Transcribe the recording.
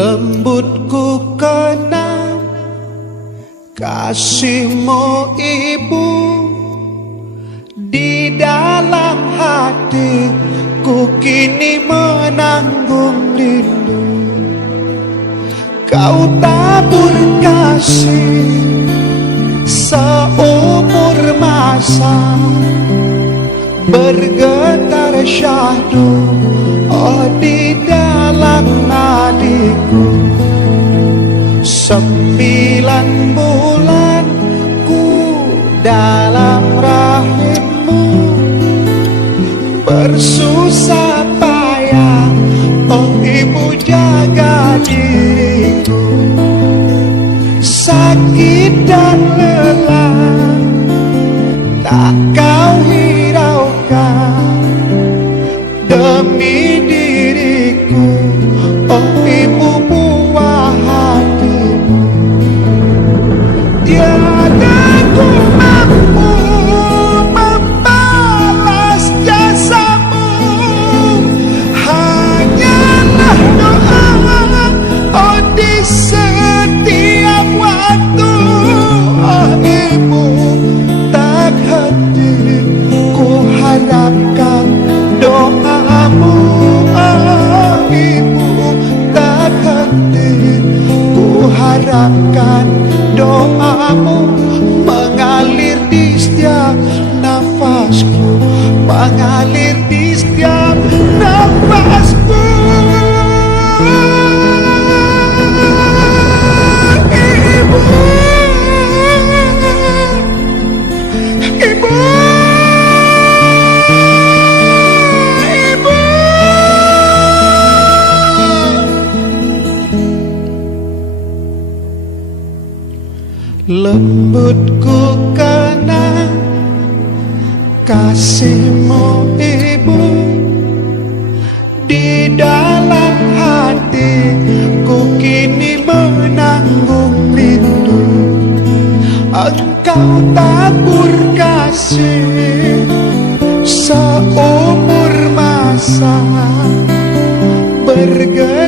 Lembutku kenang kasihmu ibu, di dalam hatiku kini menanggung rindu. Kau tabur kasih seumur masa, bergetar syahdu oh di dalam nadiku. 9 bulan ku dalam rahimmu, bersusah payah oh ibu jaga diriku. Sakit dan lelah tak kau hiraukan demi diriku oh ibu buah hatimu. Tiada ku mampu membalas jasamu, hanyalah doa oh di setiap waktu. Oh ibu tak henti ku harapkan doamu. Oh ibu tak henti ku harapkan doamu, mengalir di setiap nafasku, mengalir di setiap nafasku. Ibu, ibu, ibu. Lembutku kenang kasihmu ibu, di dalam hatiku kini menanggung rindu. Engkau tabur kasih seumur masa, bergerak